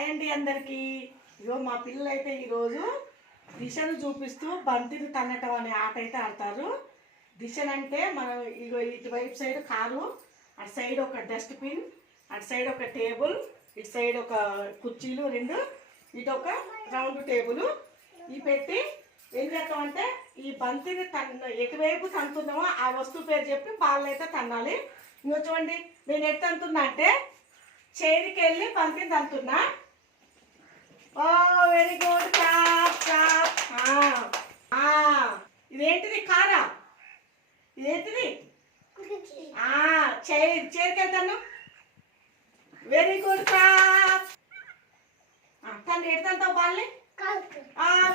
Hi అండి అందరికీ. ఇగో మా పిల్లలు అయితే ఈరోజు దిశను చూపిస్తూ బంతిని తన్నటం అనే ఆట అయితే ఆడతారు. దిశను అంటే మనం ఇగో ఇటువైపు సైడ్ కారు, అటు సైడ్ ఒక డస్ట్బిన్, అటు సైడ్ ఒక టేబుల్, ఇటు సైడ్ ఒక కుర్చీలు రెండు, ఇటు ఒక రౌండ్ టేబుల్ ఇవి పెట్టి ఏం చేస్తామంటే ఈ బంతిని ఎటువైపు తంతున్నామో ఆ వస్తువు పేరు చెప్పి బాల్ అయితే తన్నాలి. ఇంకో చూడండి, నేను ఎటు తంతున్నా అంటే చైర్కి వెళ్ళి బంతిని తంతున్నా. Oh very good, clap clap. ఇదేంటిది? కారా? ఇదేంటిది? చైర్కి వెళ్తాను. Very good, clap. తను ఎడుతాంతావు బాల్ని.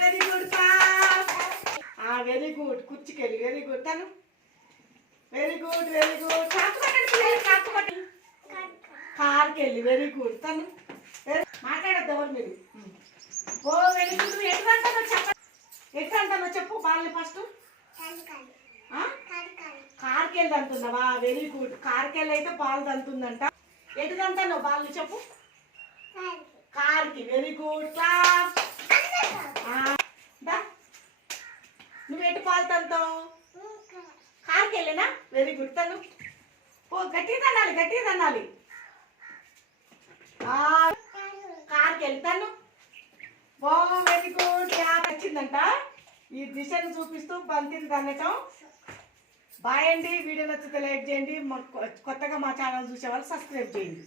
Very good, clap. Very good, కుర్చీకి వెళ్ళి. వెరీ గుడ్, తను. Very good very good. కాకపోతే కార్కి వెళ్ళి. వెరీ గుడ్, తను. మాట్లాడద్దు ఎవరు మీరు. Oh very good. ఎటు అంటానో చెప్ప, ఎటు అంటానో చెప్పు బాల్ని ఫస్ట్. కార్కి వెళ్ళి అంటున్నావా? Very good. కార్కి వెళ్ళి అయితే బాల్ తంతుందంట. ఎటు అంటానో బాల్ని చెప్పు. కార్కి. Very good, class. నువ్వు ఎటు బాల్ తంతావు? కార్కి వెళ్ళినా. వెరీ గుడ్, తను. ఓ గట్టిగా తన్నాలి, గట్టిగా తన్నాలి. కార్కి వెళ్తాను. ఓ వెరీ గుడ్. క్లాప్ వచ్చిందంట. ఈ దిశను చూపిస్తూ బంతిని తన్నటం. బాయ్ అండి. వీడియో నచ్చితే లైక్ చేయండి. కొత్తగా మా ఛానల్ చూసే వాళ్ళు సబ్స్క్రైబ్ చేయండి.